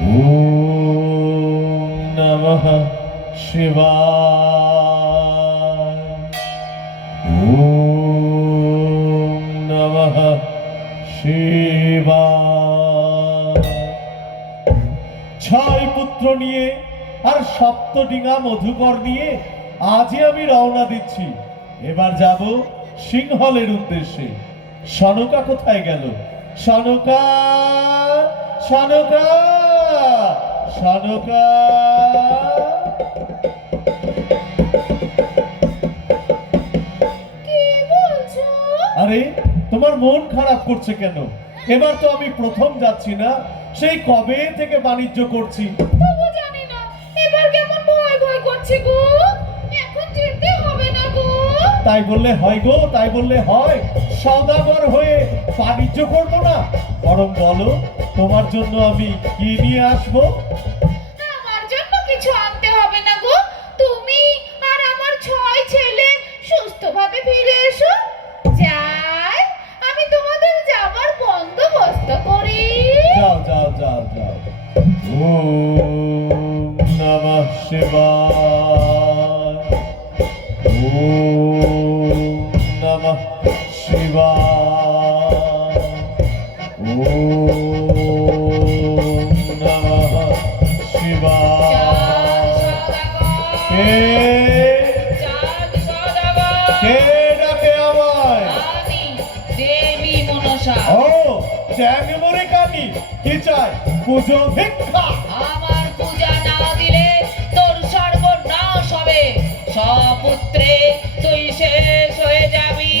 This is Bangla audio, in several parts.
ওম নমঃ শিবায়। ওম নমঃ শিবায়। ছয় পুত্র নিয়ে আর সপ্তডিঙা মধুকর নিয়ে আজই আমি রওনা দিচ্ছি। এবার যাব সিংহলের উদ্দেশ্যে। সনকা কোথায় গেল? সনকা, সনকা, সনকা। কি বলছো? আরে তোমার মন খারাপ করছে কেন? এবার তো আমি প্রথম যাচ্ছি না, সেই কবে থেকে বাণিজ্য করছি। তবু জানি না, এবার কেমন ভয় ভয় করছে গো। এখন যেতে হবে না গো। তাই বললে হয় গো, তাই বললে হয়? সওদাগর হয়ে বাণিজ্য করবো না? বরং বলো তোমার জন্য আমি কি নিয়ে আসবো? আমার জন্য কিছু আনতে হবে না গো। তুমি আর আমার 6 ছেলে সুস্থভাবে ফিরে এসো। যাই, আমি তোমাদের যাবার বন্দোবস্ত করি। যাও যাও যাও যাও। ওম নমঃ শিবায়। ওম নমঃ শিবায়। ওম নমঃ শিবায়। কে চাঁদ সওদাগর, কে ডাকে আমায়? আমি দেবী মনসা। ও চ্যাংমুড়ি কানি, কি চাই? পুজো ভিক্ষা। আমার পূজা না দিলে তোর সর্বনাশ হবে। সপুত্রে তুই শেষ হয়ে যাবি।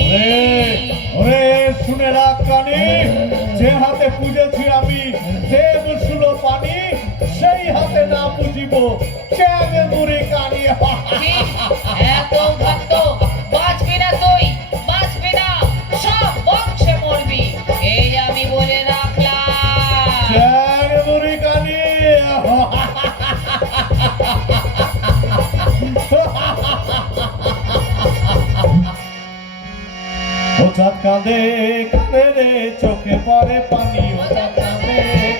ওরে শুনে রাখ কানি, যে হাতে পুজেছি আমি দেব শুলো পানি, সেই হাতে না পুজিব চ্যাংমুড়ি কানি। এত ভক্ত বাঁচবি না, তুই বাঁচবি না, সব বংশে মরবি, এই আমি বলে রাখলাম। চ্যাংমুড়ি কানি। ও চাঁদ কাঁদে কাঁদে রে, চোখে পড়ে পানি। ও চাঁদ কাঁদে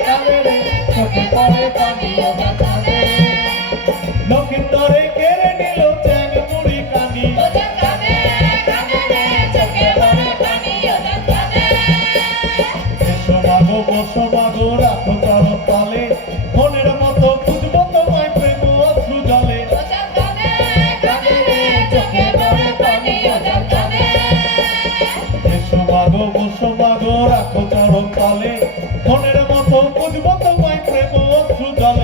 কাঁদে রে, চোখে পড়ে পানি। ও চাঁদ কাঁদে। লক্ষিন্দরে কেড়ে নিল চ্যাংমুড়ি কানি। ওটা কাঁদে কাঁদে রে, চোখে পড়ে পানি। ওটা কাঁদে। এসো মাগো বসো মাগো, রাখো চরণ তলে, মনের মতো খুঁজবো তোমায় প্রেম অশ্রু জলে। ওটা কাঁদে কাঁদে রে, চোখে পড়ে পানি। ওটা কাঁদে। এসো মাগো বসো মাগো, রাখো চরণ তলে, মনের মতো খুঁজবো তোমায় প্রেম অশ্রু জলে।